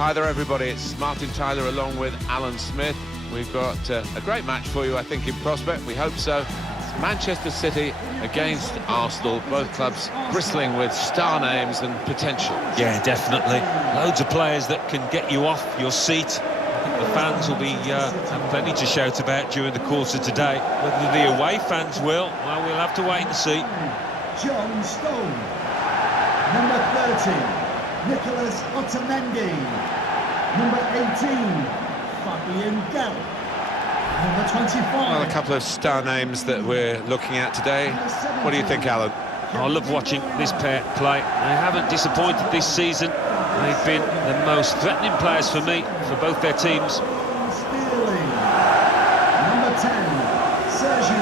Hi there everybody, it's Martin Tyler along with Alan Smith. We've got a great match for you, I think, in prospect. We hope so. It's Manchester City against Arsenal, both clubs bristling with star names and potential. Yeah, definitely. Loads of players that can get you off your seat. I think the fans will be have plenty to shout about during the course of today. Whether the away fans will, well, we'll have to wait and see. John Stone. Number 30. Nicholas Otamendi. Number 18, Fabian Delp. Number 25. Well, a couple of star names that we're looking at today. What do you think, Alan? I love watching this pair play. They haven't disappointed this season. They've been the most threatening players for me, for both their teams. Sterling. Number 10, Sergio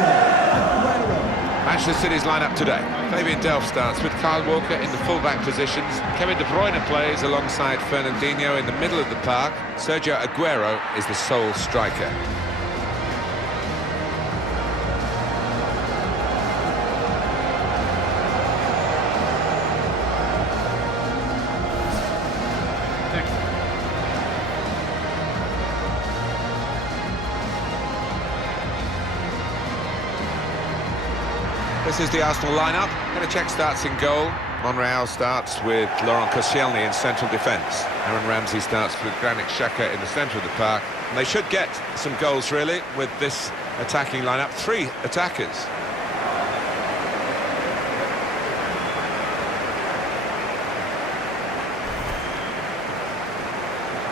Aguero. Manchester City's lineup today. Fabian Delph starts with Kyle Walker in the full-back positions. Kevin De Bruyne plays alongside Fernandinho in the middle of the park. Sergio Aguero is the sole striker. This is the Arsenal lineup. Check starts in goal. Monreal starts with Laurent Koscielny in central defence. Aaron Ramsey starts with Granit Xhaka in the centre of the park. And they should get some goals, really, with this attacking lineup. 3 attackers.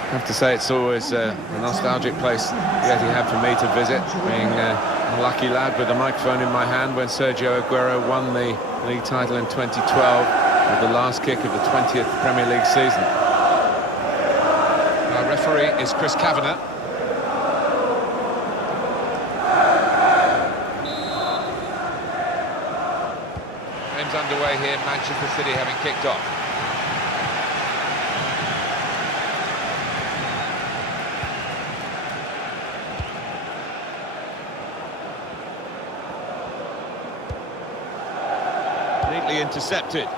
I have to say it's always a nostalgic place, the Etihad, for me to visit, being a lucky lad with a microphone in my hand when Sergio Aguero won the league title in 2012 with the last kick of the 20th Premier League season. Our referee is Chris Kavanagh. Game's underway here, Manchester City having kicked off. Neatly intercepted.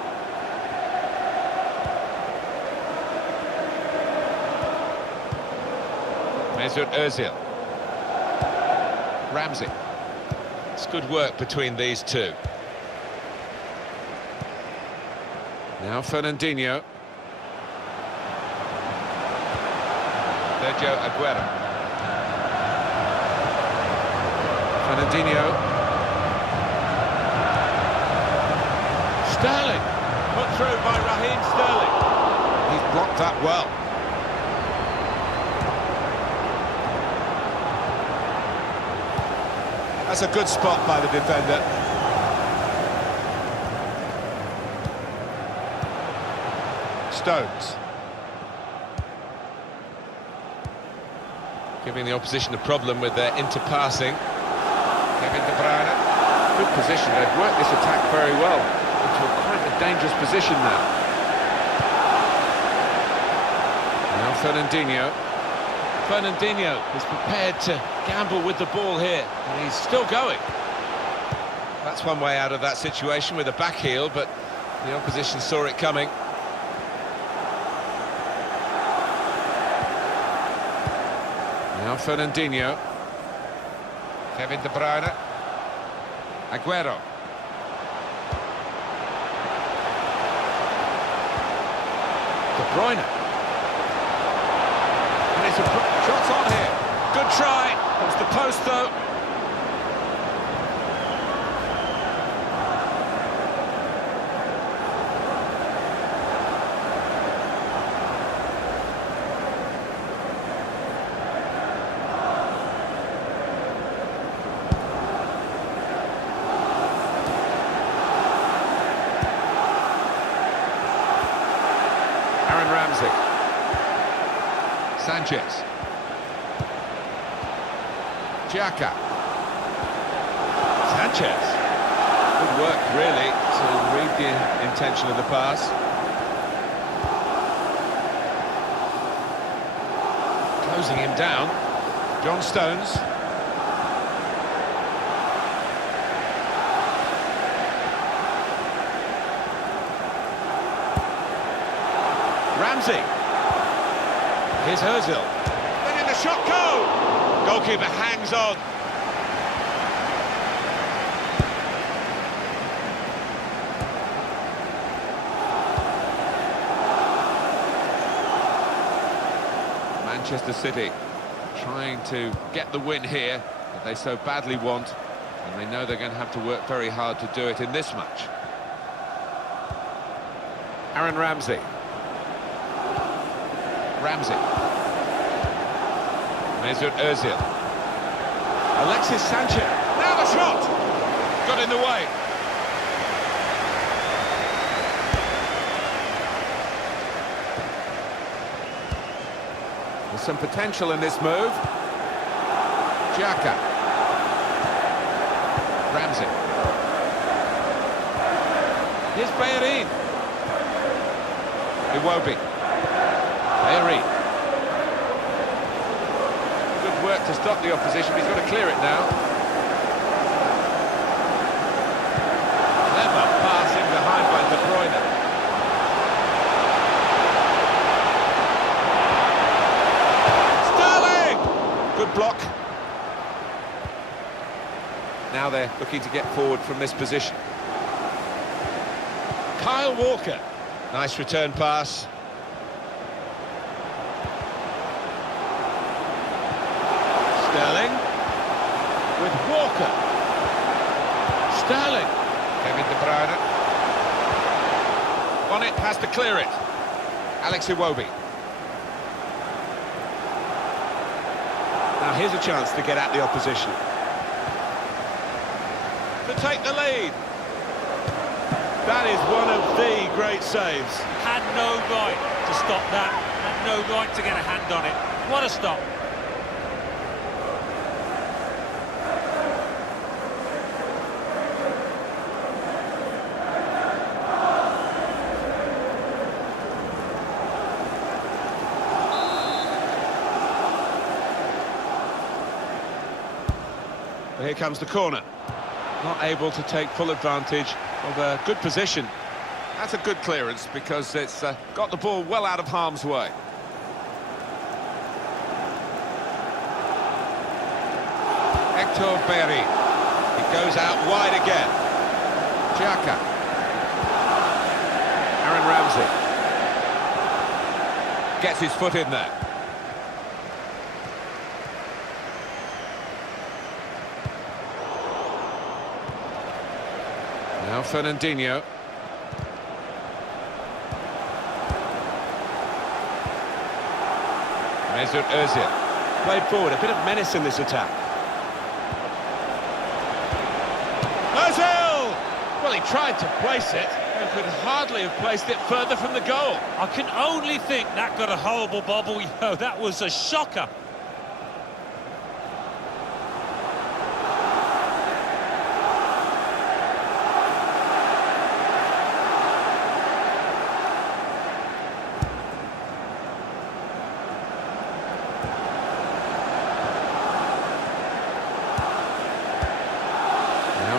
Mesut Ozil. Ramsey. It's good work between these two. Now Fernandinho. Sergio Aguero. Fernandinho. Sterling, put through by Raheem Sterling. He's blocked that well. That's a good spot by the defender. Stones. Giving the opposition a problem with their interpassing. Kevin De Bruyne. Good position, they've worked this attack very well. Into quite a dangerous position now. Now Fernandinho. Fernandinho is prepared to gamble with the ball here, and he's still going. That's one way out of that situation with a back heel, but the opposition saw it coming. Now Fernandinho. Kevin De Bruyne. Aguero. De Bruyne. And it's a shot on here. Good try. It's the post though. Aaron Ramsey. Sanchez. Xhaka. Sanchez. Good work, really, to read the intention of the pass. Closing him down. John Stones. Ramsey. Here's Ozil. Letting the shot go! Goalkeeper hangs on. Manchester City trying to get the win here that they so badly want, and they know they're going to have to work very hard to do it in this match. Aaron Ramsey. Mesut Ozil. Alexis Sanchez. Now the shot! Got in the way. There's some potential in this move. Xhaka. Ramsey. Here's Bellerin. Iwobi. Bellerin. Good work to stop the opposition, but he's got to clear it now. Clever pass in behind by De Bruyne. Good block. Now they're looking to get forward from this position. Kyle Walker. Nice return pass. Sterling. With Walker. Sterling. Kevin De Bruyne. On it, has to clear it. Alex Iwobi. Now here's a chance to get at the opposition. To take the lead. That is one of the great saves. Had no right to stop that. Had no right to get a hand on it. What a stop. Here comes the corner. Not able to take full advantage of a good position. That's a good clearance because it's got the ball well out of harm's way. Hector Bellerin. He goes out wide again. Xhaka. Aaron Ramsey. Gets his foot in there. Now Fernandinho. Mesut Ozil. Played forward, a bit of menace in this attack. Ozil! Well, he tried to place it, and could hardly have placed it further from the goal. I can only think that got a horrible bobble. Yo, that was a shocker.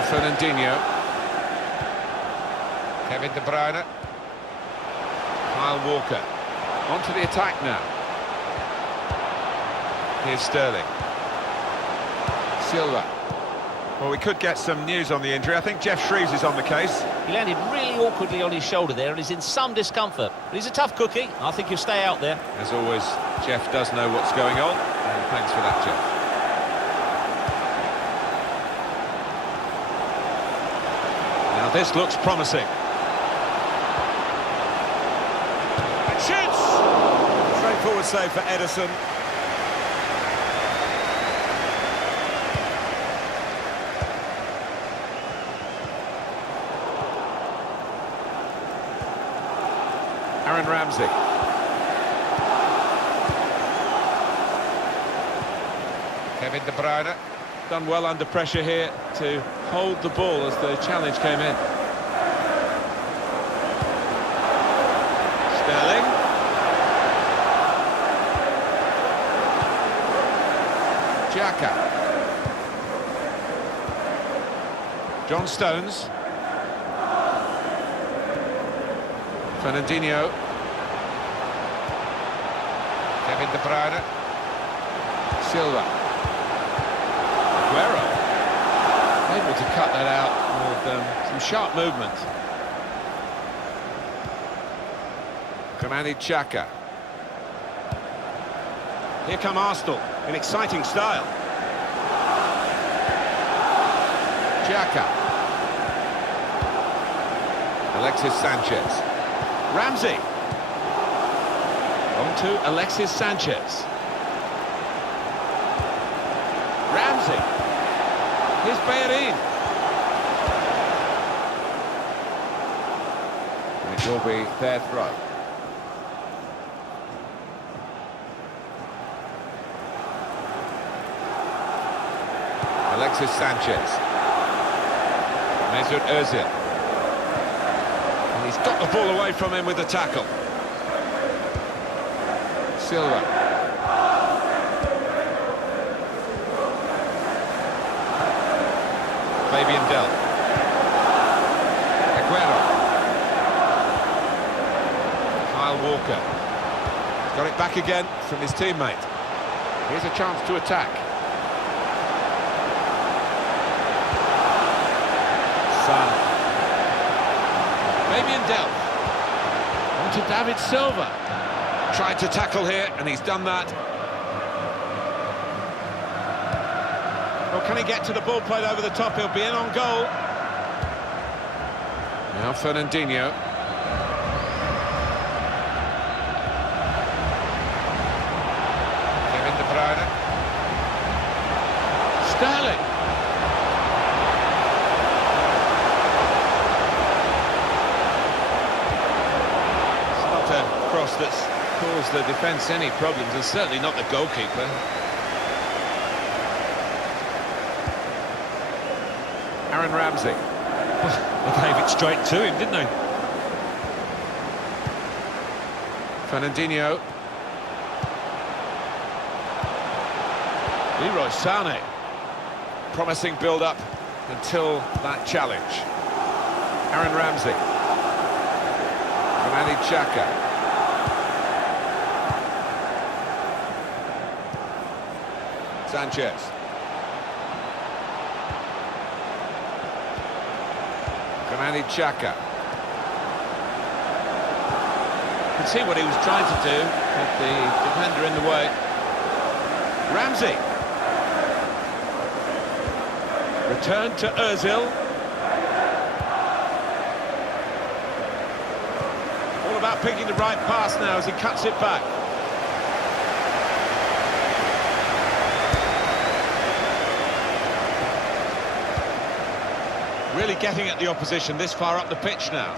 Fernandinho. Kevin De Bruyne. Kyle Walker. Onto the attack now. Here's Sterling. Silva. Well, we could get some news on the injury. I think Jeff Shreves is on the case. He landed really awkwardly on his shoulder there and is in some discomfort. But he's a tough cookie. I think he'll stay out there. As always, Jeff does know what's going on. And thanks for that, Jeff. Now this looks promising. And shoots! Straightforward save for Ederson. Aaron Ramsey. Kevin De Bruyne. Done well under pressure here to hold the ball as the challenge came in. Sterling. Xhaka. John Stones. Fernandinho. Kevin De Bruyne. Silva. Aguero. Able to cut that out with some sharp movement. Granit Xhaka. Here come Arsenal in exciting style. Xhaka. Alexis Sanchez. Ramsey. On to Alexis Sanchez. Ramsey. Here's Bellerin. It will be their throw. Alexis Sanchez. Mesut Ozil. And he's got the ball away from him with the tackle. Silva. Fabian Delph. Aguero. Kyle Walker. Got it back again from his teammate. Here's a chance to attack. Son. Fabian Delph. On to David Silva. Tried to tackle here, and he's done that. Well, can he get to the ball played over the top? He'll be in on goal. Now Fernandinho. Kevin De Bruyne. Sterling. It's not a cross that's caused the defence any problems, and certainly not the goalkeeper. Aaron Ramsey. They gave it straight to him, didn't they? Fernandinho. Leroy Sané. Promising build-up until that challenge. Aaron Ramsey. Granit Xhaka. Sanchez. Granit Xhaka. You can see what he was trying to do, with the defender in the way. Ramsey. Return to Ozil. All about picking the right pass now as he cuts it back. Really getting at the opposition this far up the pitch now.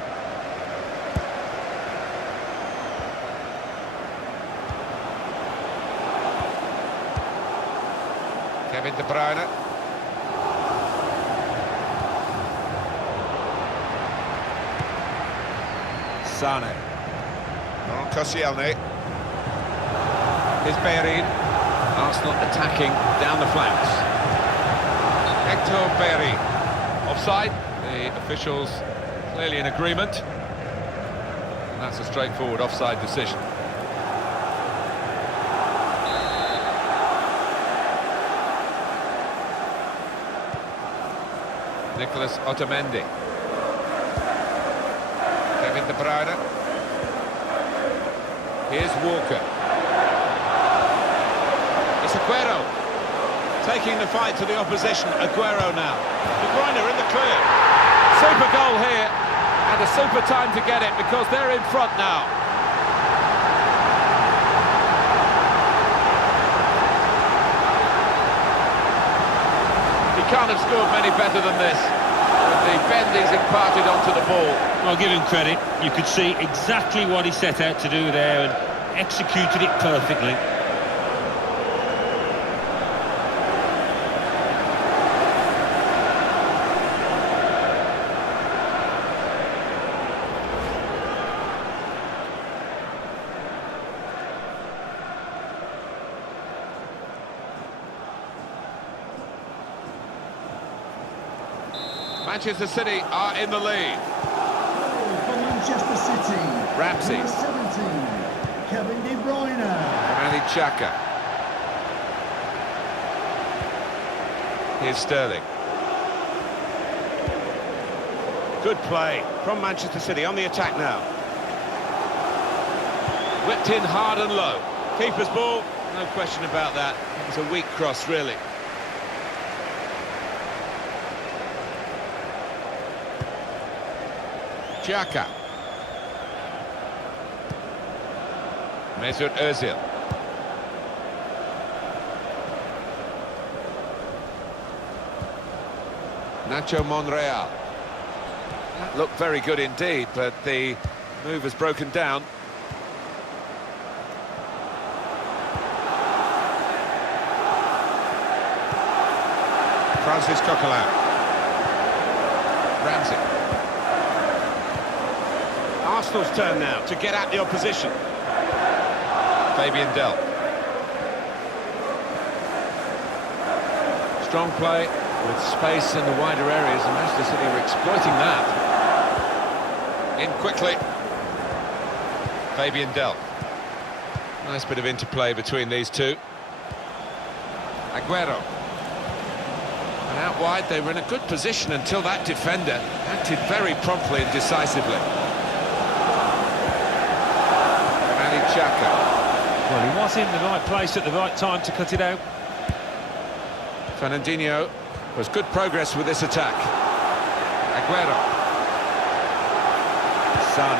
Kevin De Bruyne. Sané. Laurent Koscielny. Here's Bellerin. Arsenal attacking down the flanks. Hector Bellerin. Offside. The officials clearly in agreement. And that's a straightforward offside decision. Nicolas Otamendi. Kevin De Bruyne. Here's Walker. It's Aguero. Taking the fight to the opposition. Aguero now. De Bruyne in the clear. Super goal here. And a super time to get it because they're in front now. He can't have scored many better than this. With the bend he's imparted onto the ball. I'll give him credit. You could see exactly what he set out to do there and executed it perfectly. Manchester City are in the lead. For Manchester City. Ramsey. Number 17, Kevin De Bruyne. Granit Granit Xhaka. Here's Sterling. Good play from Manchester City on the attack now. Whipped in hard and low. Keeper's ball, no question about that. It was a weak cross, really. Xhaka. Mesut Ozil. Nacho Monreal. That looked very good indeed, but the move has broken down. Francis Coquelin. Ramsey. Arsenal's turn now to get at the opposition. Fabian Delph. Strong play with space in the wider areas, and Manchester City are exploiting that. In quickly. Fabian Delph. Nice bit of interplay between these two. Aguero. And out wide, they were in a good position until that defender acted very promptly and decisively. Granit Xhaka. Well, he was in the right place at the right time to cut it out. Fernandinho was good progress with this attack. Aguero. Son.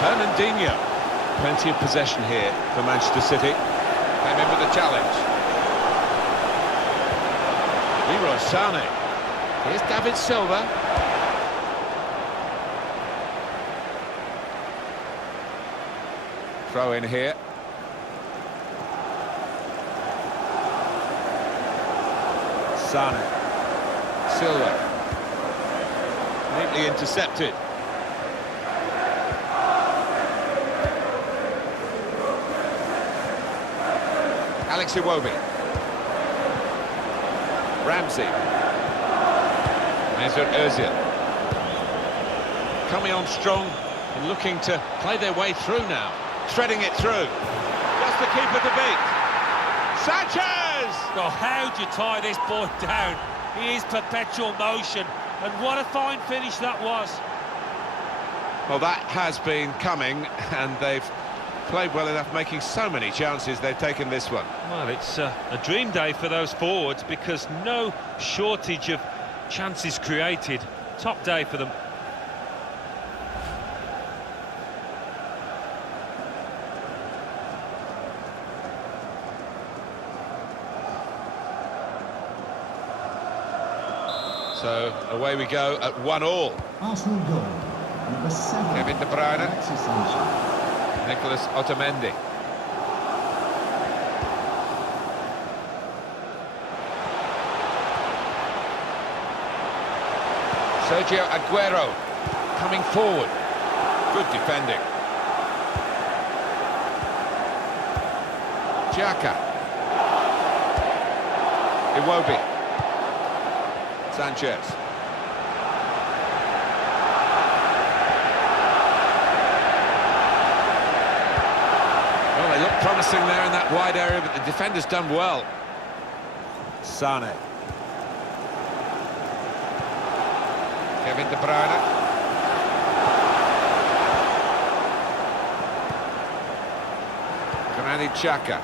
Fernandinho. Plenty of possession here for Manchester City. Came in with a challenge. Leroy Sané. Here's David Silva. Throw in here. Sané. Silva. Neatly intercepted. Alex Iwobi. Ramsey. Mesut Ozil. Coming on strong and looking to play their way through now. Threading it through. Just the keeper to beat. Sanchez! Well, how do you tie this boy down? He is perpetual motion, and what a fine finish that was. Well, that has been coming, and they've played well enough, making so many chances. They've taken this one. Well, it's a dream day for those forwards because no shortage of chances created. Top day for them. So away we go at 1-1. Arsenal goal, number 7. Kevin De Bruyne. Exercise. Nicholas Otamendi. Sergio Aguero coming forward. Good defending. Xhaka. Iwobi. Sanchez. Well, they look promising there in that wide area, but the defender's done well. Sané. Kevin De Bruyne. Granit Xhaka.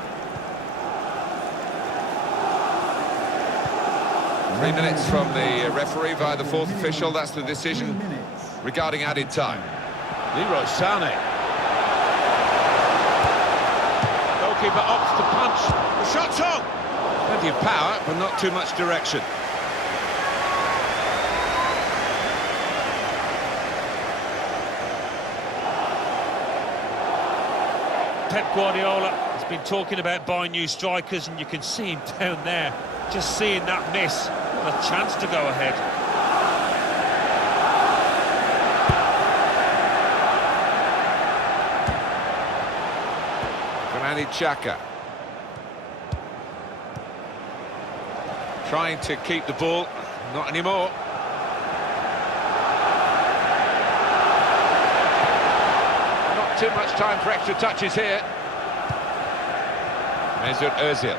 3 minutes from the referee via the fourth official. That's the decision regarding added time. Leroy Sané. Goalkeeper opts to punch. The shot's on! Plenty of power, but not too much direction. Pep Guardiola has been talking about buying new strikers, and you can see him down there. Just seeing that miss, what a chance to go ahead. Granit Xhaka. Trying to keep the ball, not anymore. Too much time for extra touches here. Mesut Ozil.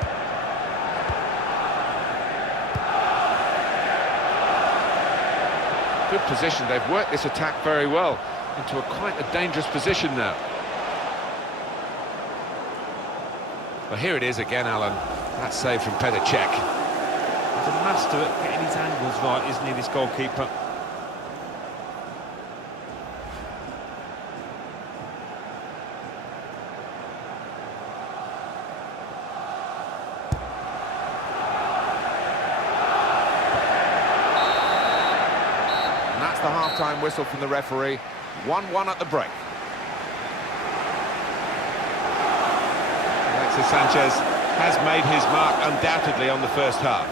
Good position. They've worked this attack very well into quite a dangerous position now. Well, here it is again, Alan. That save from Petr Cech. He's a master at getting his angles right, isn't he, this goalkeeper? And that's the half-time whistle from the referee. 1-1 at the break. Sanchez has made his mark undoubtedly on the first half.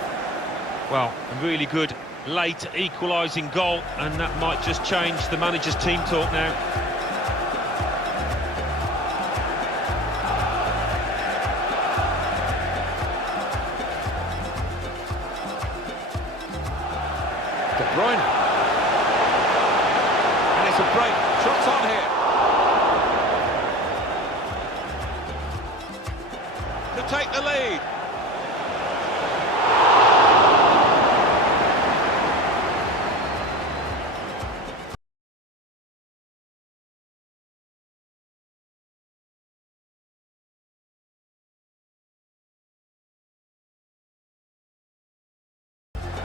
Well, a really good late equalising goal, and that might just change the manager's team talk now. De Bruyne. And it's a break. Shots on here. Take the lead.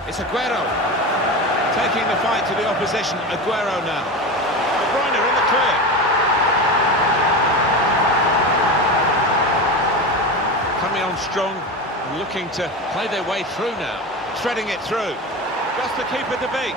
It's Aguero taking the fight to the opposition. Aguero now. De Bruyne in the clear. Coming on strong and looking to play their way through now. Threading it through. Just the keeper to beat.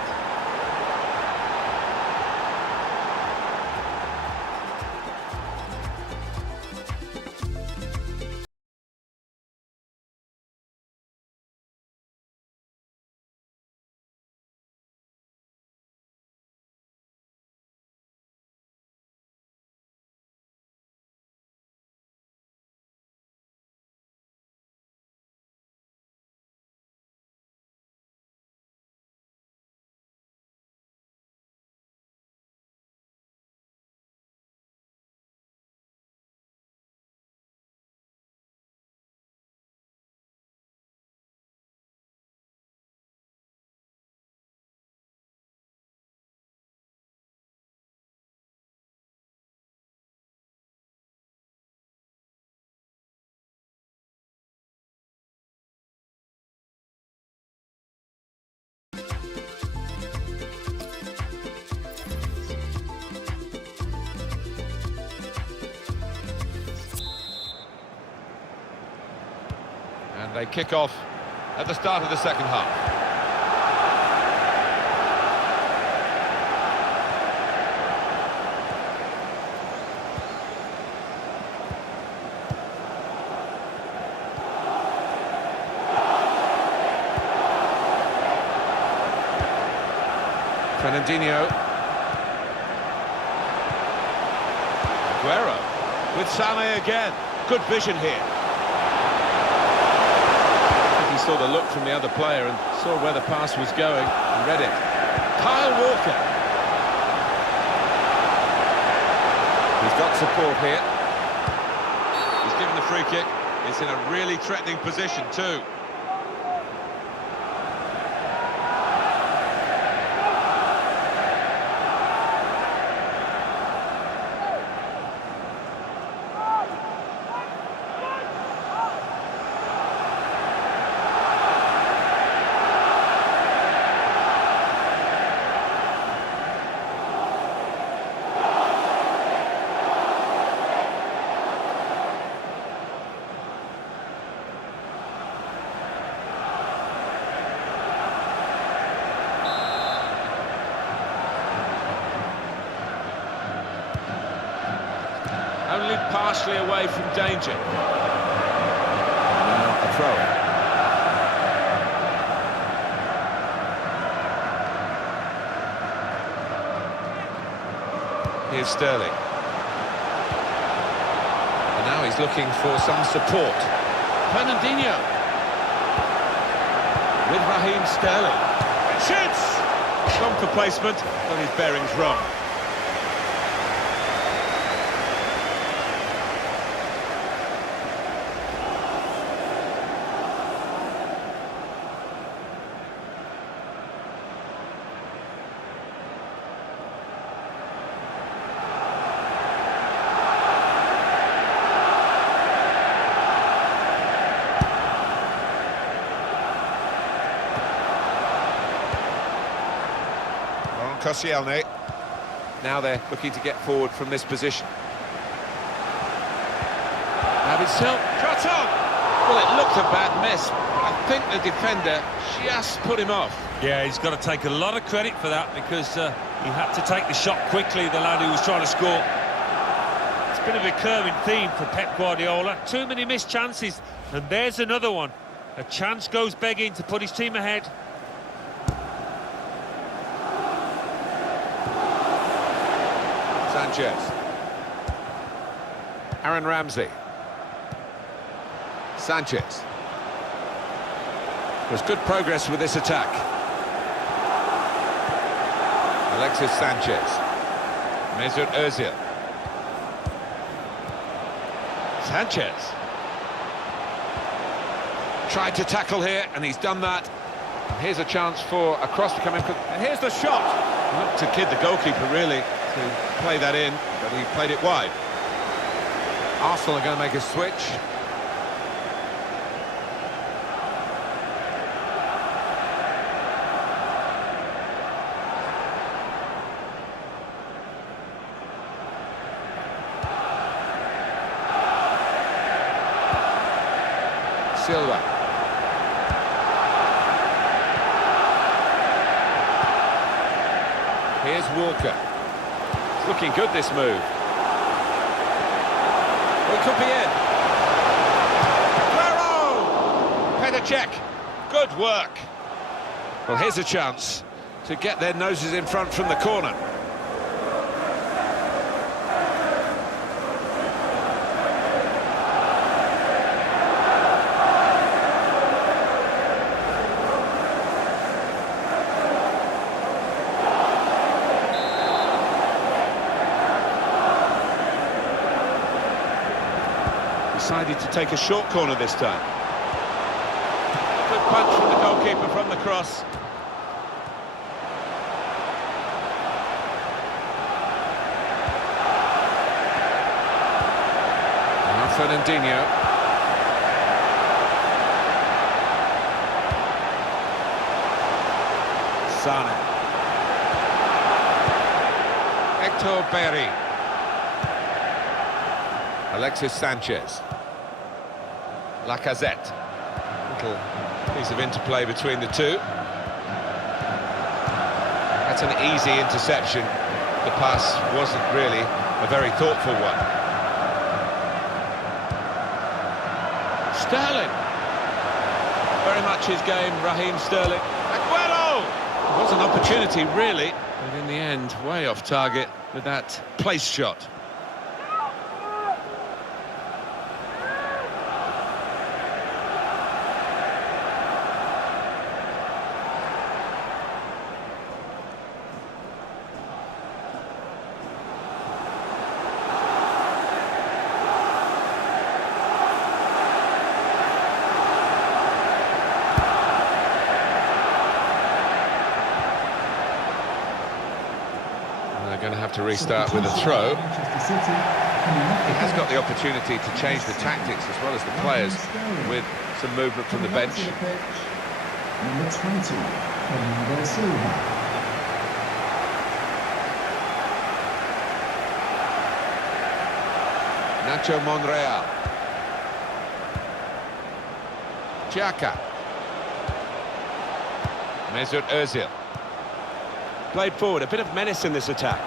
And they kick off at the start of the second half. Fernandinho. Aguero with Sané again. Good vision here. He saw the look from the other player and saw where the pass was going and read it. Kyle Walker. He's got support here. He's given the free kick. It's in a really threatening position too. Only partially away from danger. Now a throw. Here's Sterling. And now he's looking for some support. Fernandinho. With Raheem Sterling. Shoots! Gone for placement, got his bearings wrong. Koscielny. Now they're looking to get forward from this position. David Silk, shot on! Well, it looked a bad miss. I think the defender just put him off. Yeah, he's got to take a lot of credit for that because he had to take the shot quickly, the lad who was trying to score. It's been a recurring theme for Pep Guardiola. Too many missed chances, and there's another one. A chance goes begging to put his team ahead. Sanchez. Aaron Ramsey. Sanchez. There's good progress with this attack. Alexis Sanchez. Mesut Ozil. Sanchez. Tried to tackle here, and he's done that. Here's a chance for a cross to come in. And here's the shot. Looked to kid the goalkeeper, really, to play that in, but he played it wide. Arsenal are going to make a switch. Silva. Here's Walker. It's looking good, this move. It could be in. Aguero! Header check. Good work. Well, here's a chance to get their noses in front from the corner. Decided to take a short corner this time. Good punch from the goalkeeper from the cross. Now Fernandinho. Sane. Hector Berry. Alexis Sanchez. Lacazette. Little piece of interplay between the two. That's an easy interception. The pass wasn't really a very thoughtful one. Sterling. Very much his game, Raheem Sterling. Aguero! It was an opportunity, really, but in the end, way off target with that place shot. They're going to have to restart with a throw. He has got the opportunity to change the tactics as well as the players with some movement from the bench. Number 20, Bernardo Silva. Nacho Monreal. Xhaka. Mesut Ozil. Played forward, a bit of menace in this attack.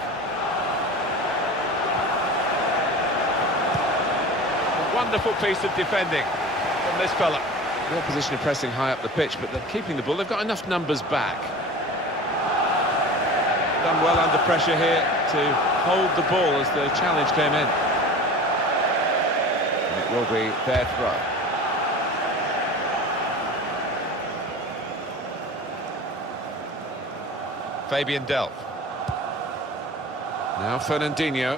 A wonderful piece of defending from this fella. The opposition are pressing high up the pitch, but they're keeping the ball. They've got enough numbers back. Done well under pressure here to hold the ball as the challenge came in. And it will be their throw. Fabian Delph. Now Fernandinho.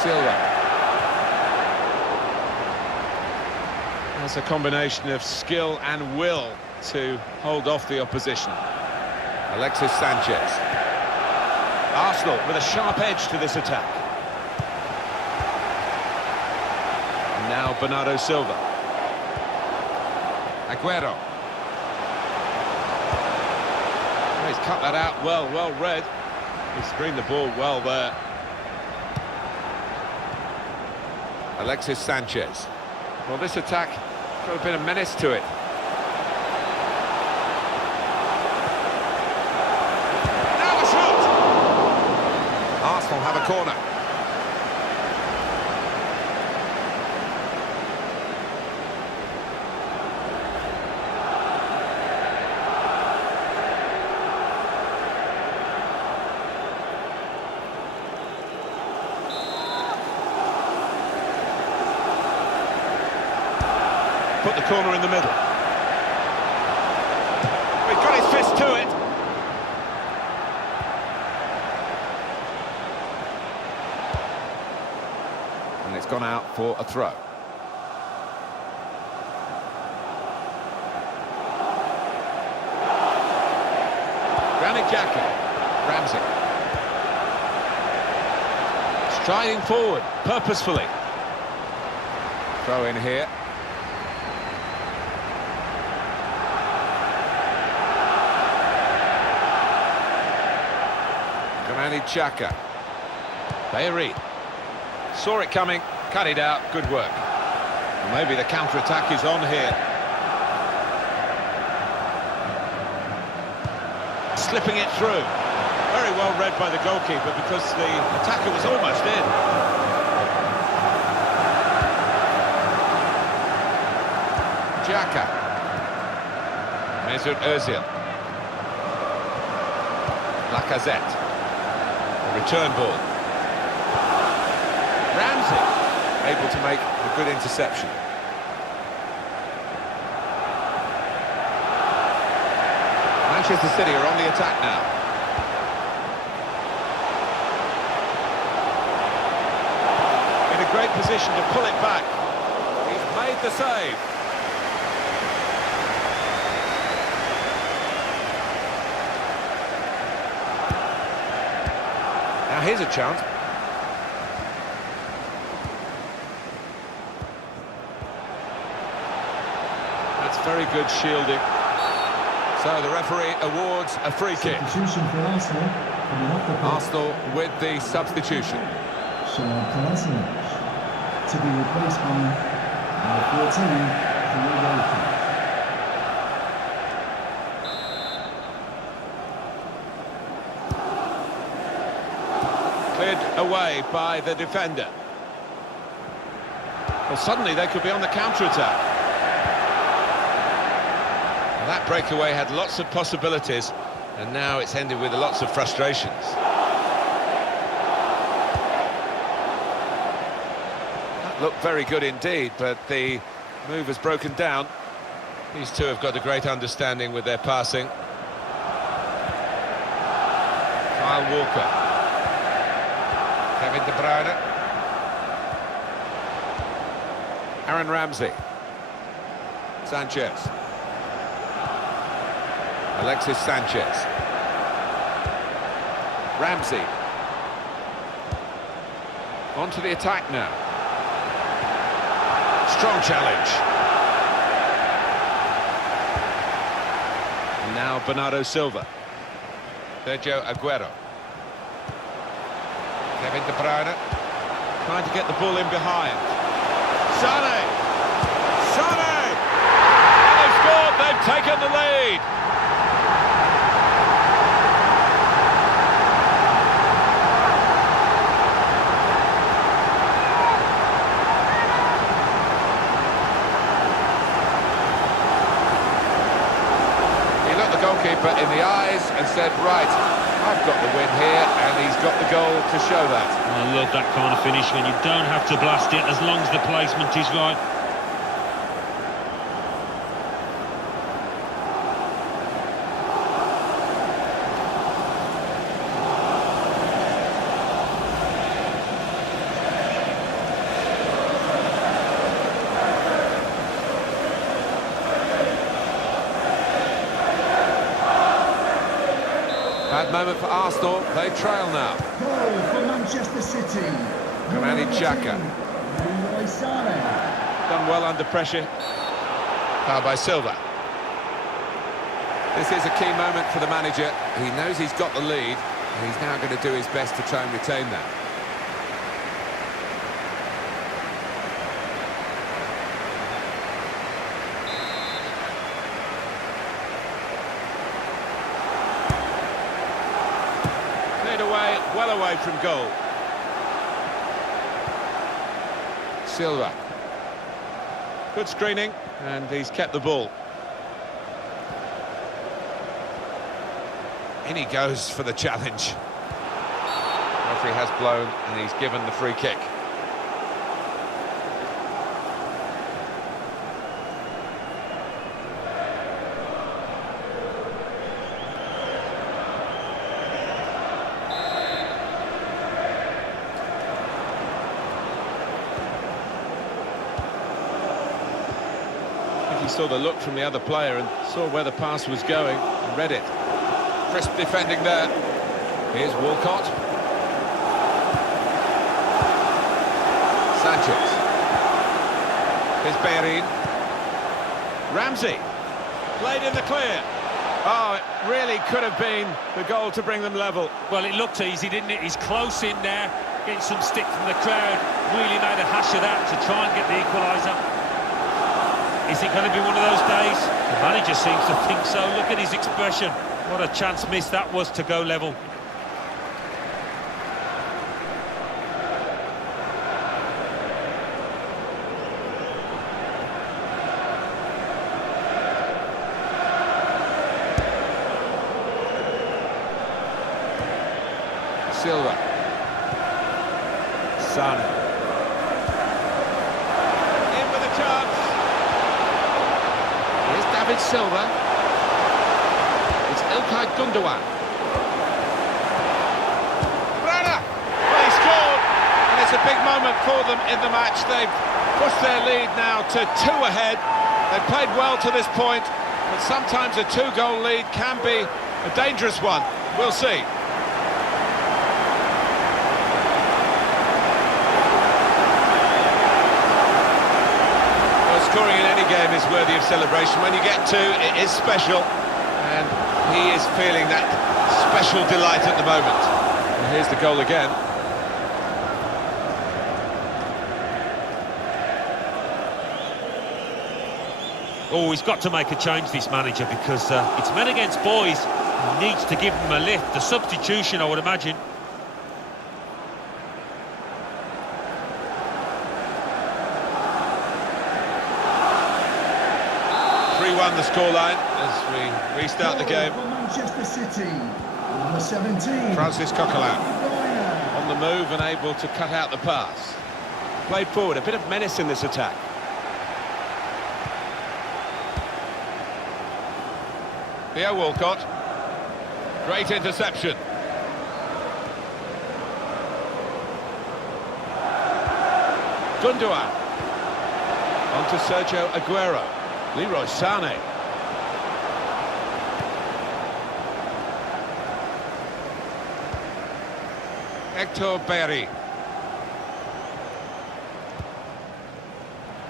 Silva. That's a combination of skill and will to hold off the opposition. Alexis Sanchez. Arsenal with a sharp edge to this attack. And now Bernardo Silva. Aguero. Yeah, he's cut that out well read. He screened the ball well there. Alexis Sanchez. Well, this attack got a bit of menace to it. Now the shot! Arsenal have a corner. Put the corner in the middle. He's got his fist to it. And it's gone out for a throw. Granit Xhaka. Ramsey. Striding forward, purposefully. Throw in here. Granit Xhaka. Bayeri saw it coming, cut it out, good work. Well, maybe the counter-attack is on here. Slipping it through. Very well read by the goalkeeper because the attacker was almost in. Xhaka. Mesut Ozil. Lacazette. Return ball. Ramsey. Able to make a good interception. Manchester City are on the attack now. In a great position to pull it back. He's made the save. Now here's a chance. That's very good shielding. So the referee awards a free kick. Substitution for Arsenal. Coming off the pitch. Arsenal with the substitution. Kolasinac to be replaced by number 14, Koulibaly. Cleared away by the defender. Well, suddenly they could be on the counter-attack. That breakaway had lots of possibilities, and now it's ended with lots of frustrations. That looked very good indeed, but the move has broken down. These two have got a great understanding with their passing. Kyle Walker. Kevin De Bruyne. Aaron Ramsey. Sanchez. Alexis Sanchez. Ramsey. On to the attack now. Strong challenge. And now Bernardo Silva. Sergio Aguero. Kevin De Bruyne. Trying to get the ball in behind. Sané! Sané! And they've scored, they've taken the lead! He looked the goalkeeper in the eyes and said, right, I've got the win here, and he's got the goal to show that. I love that kind of finish when you don't have to blast it as long as the placement is right. Bad moment for Arsenal, they trail now. Goal for Manchester City. Granit Xhaka. Leroy Sané. Done well under pressure. Foul by Silva. This is a key moment for the manager. He knows he's got the lead, and he's now going to do his best to try and retain that. Cleared away, well away from goal. Silva. Good screening, and he's kept the ball. In he goes for the challenge. Referee has blown, and he's given the free kick. He saw the look from the other player and saw where the pass was going and read it. Crisp defending there. Here's Walcott. Sanchez. Here's Bellerin. Ramsey played in the clear. Oh, it really could have been the goal to bring them level. Well, it looked easy, didn't it? He's close in there, getting some stick from the crowd. Really made a hash of that to try and get the equaliser. Is it going to be one of those days? The manager seems to think so. Look at his expression. What a chance missed that was to go level. Silva. Sane. In with a chance. Here's David Silva. It's Ilkay Gundogan. Well, he scored, and it's a big moment for them in the match. They've pushed their lead now to 2 ahead. They've played well to this point, but sometimes a 2-goal lead can be a dangerous one. We'll see. Well, scoring in any game is worthy of celebration. When you get 2, it is special, and he is feeling that special delight at the moment. And here's the goal again. Oh, he's got to make a change, this manager, because it's men against boys. He needs to give them a lift. The substitution, I would imagine. The scoreline as we restart the game. For Manchester City, number 17. Francis Coquelin on the move and able to cut out the pass. Played forward, a bit of menace in this attack. Theo Walcott. Great interception. Gundogan. On to Sergio Aguero. Leroy Sane. Hector Bellerin.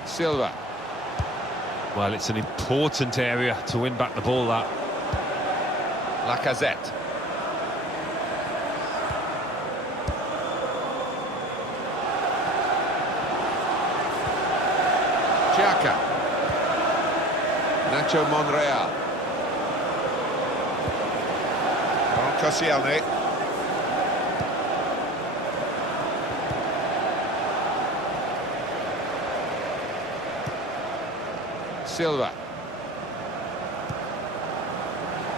Silva. Well, it's an important area to win back the ball, that. Lacazette. Xhaka. Nacho Monreal. Koscielny. Silva.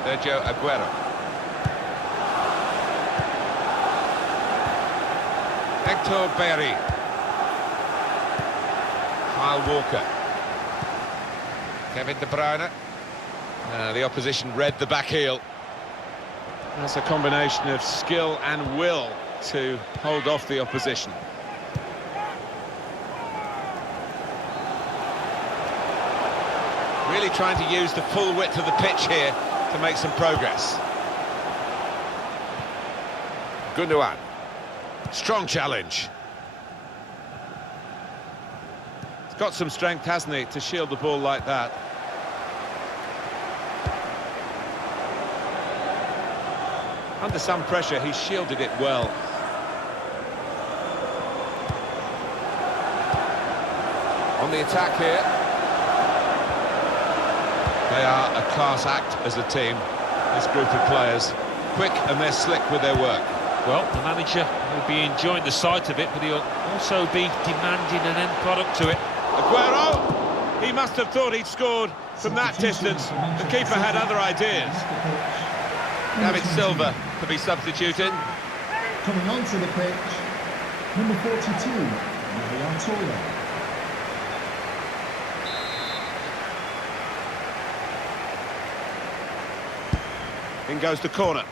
Sergio Aguero. Hector Bellerin. Kyle Walker. Kevin De Bruyne. The opposition read the back heel. That's a combination of skill and will to hold off the opposition. Really trying to use the full width of the pitch here to make some progress. Gundogan. Strong challenge. He's got some strength, hasn't he, to shield the ball like that. Under some pressure, he shielded it well. On the attack here. They are a class act as a team, this group of players. Quick and they're slick with their work. Well, the manager will be enjoying the sight of it, but he'll also be demanding an end product to it. Aguero! He must have thought he'd scored from that distance. The keeper had other ideas. David Silva to be substituted. Coming onto the pitch, number 42, Yaya Toure. In goes the corner.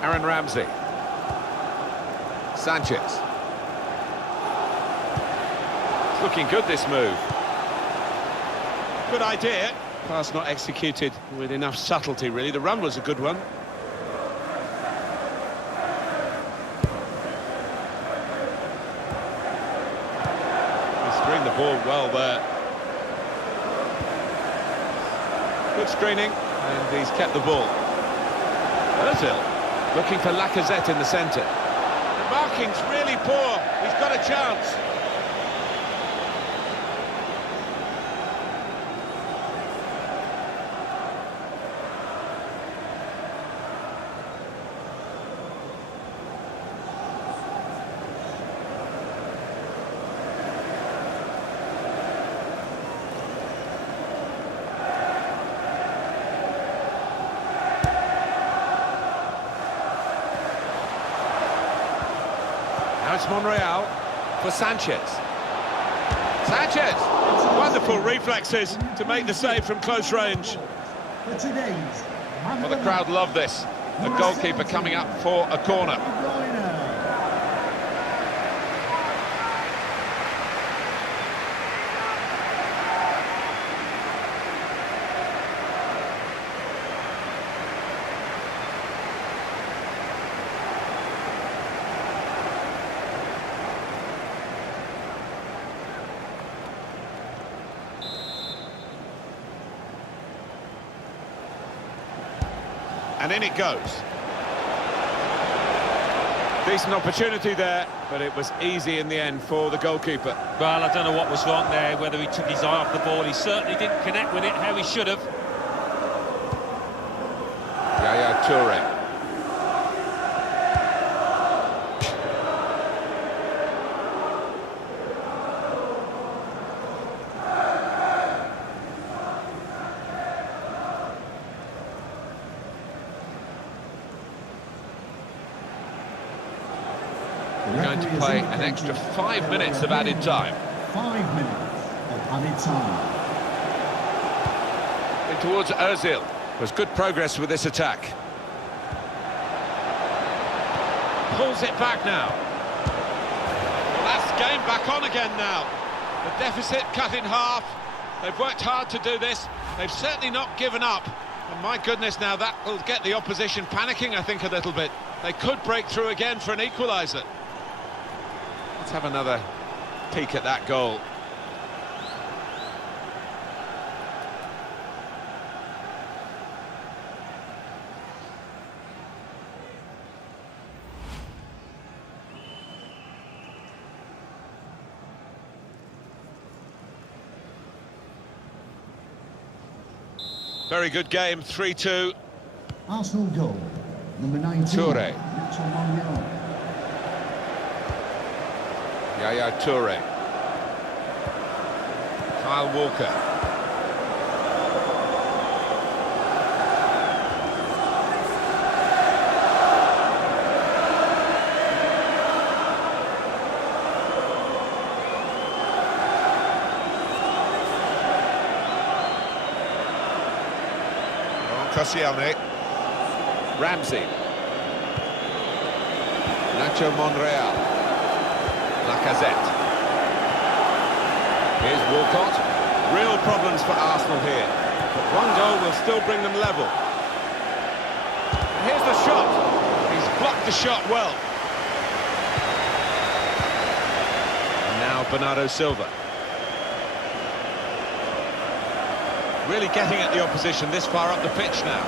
Aaron Ramsey. Sanchez. It's looking good, this move. Good idea. Pass not executed with enough subtlety, really. The run was a good one. Screened the ball well there. Good screening, and he's kept the ball. Ozil looking for Lacazette in the centre. The marking's really poor. He's got a chance. Now it's Monreal for Sanchez. Sanchez! Wonderful reflexes to make the save from close range. For today's Well, the crowd love this. The goalkeeper coming up for a corner. And in it goes. Decent opportunity there, but it was easy in the end for the goalkeeper. Well, I don't know what was wrong there, whether he took his eye off the ball. He certainly didn't connect with it how he should have. Yaya Toure. We're going to play an extra 5 minutes of added time. 5 minutes of added time. In towards Ozil. There's good progress with this attack. Pulls it back now. Well, that's game back on again now. The deficit cut in half. They've worked hard to do this. They've certainly not given up. And my goodness, now that will get the opposition panicking, I think, a little bit. They could break through again for an equaliser. Let's have another peek at that goal. Very good game, 3-2. Arsenal goal, number 19. Toure. Monreal. Yaya Toure. Kyle Walker. Koscielny. Ramsey. Nacho Monreal. Lacazette. Here's Walcott. Real problems for Arsenal here. But one goal will still bring them level. And here's the shot. He's blocked the shot well. Bernardo Silva. Really getting at the opposition this far up the pitch now.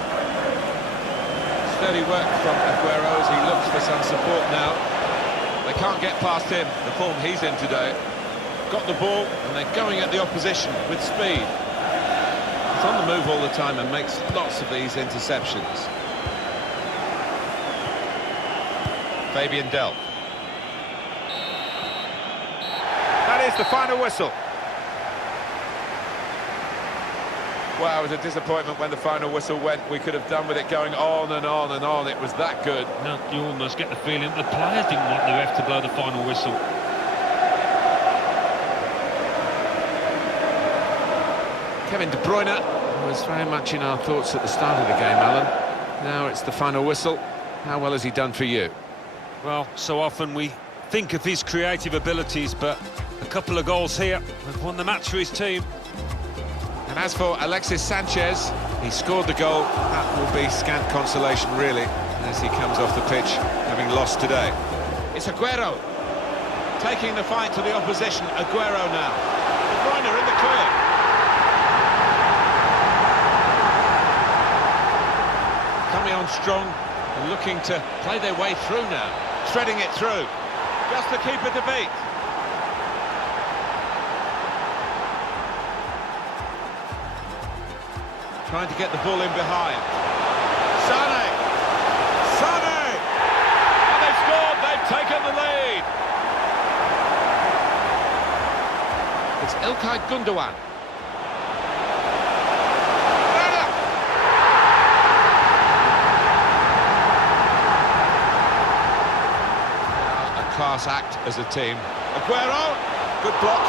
Steady work from Aguero as he looks for some support now. They can't get past him, the form he's in today. Got the ball and they're going at the opposition with speed. He's on the move all the time and makes lots of these interceptions. Fabian Delph. That is the final whistle. Well, it was a disappointment when the final whistle went. We could have done with it going on and on and on. It was that good. No, you almost get the feeling the players didn't want the ref to blow the final whistle. Kevin De Bruyne was very much in our thoughts at the start of the game, Alan. Now it's the final whistle. How well has he done for you? Well, so often we think of his creative abilities, but a couple of goals here have won the match for his team. And as for Alexis Sanchez, he scored the goal. That will be scant consolation, really, as he comes off the pitch, having lost today. It's Aguero taking the fight to the opposition. Aguero now. De Bruyne in the clear. Coming on strong and looking to play their way through now. Threading it through. Just the keeper to beat. Trying to get the ball in behind. Sané! Sané! And they've scored, they've taken the lead. It's İlkay Gundogan. A class act as a team. Aguero, good block.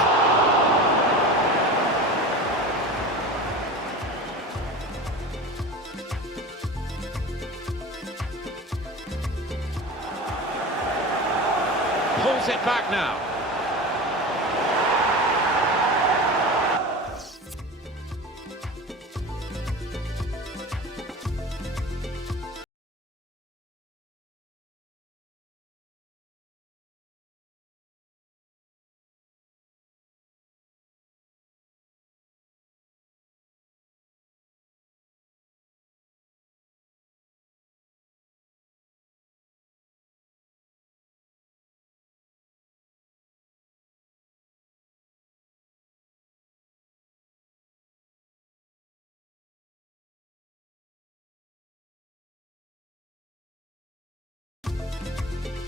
Pulls it back now.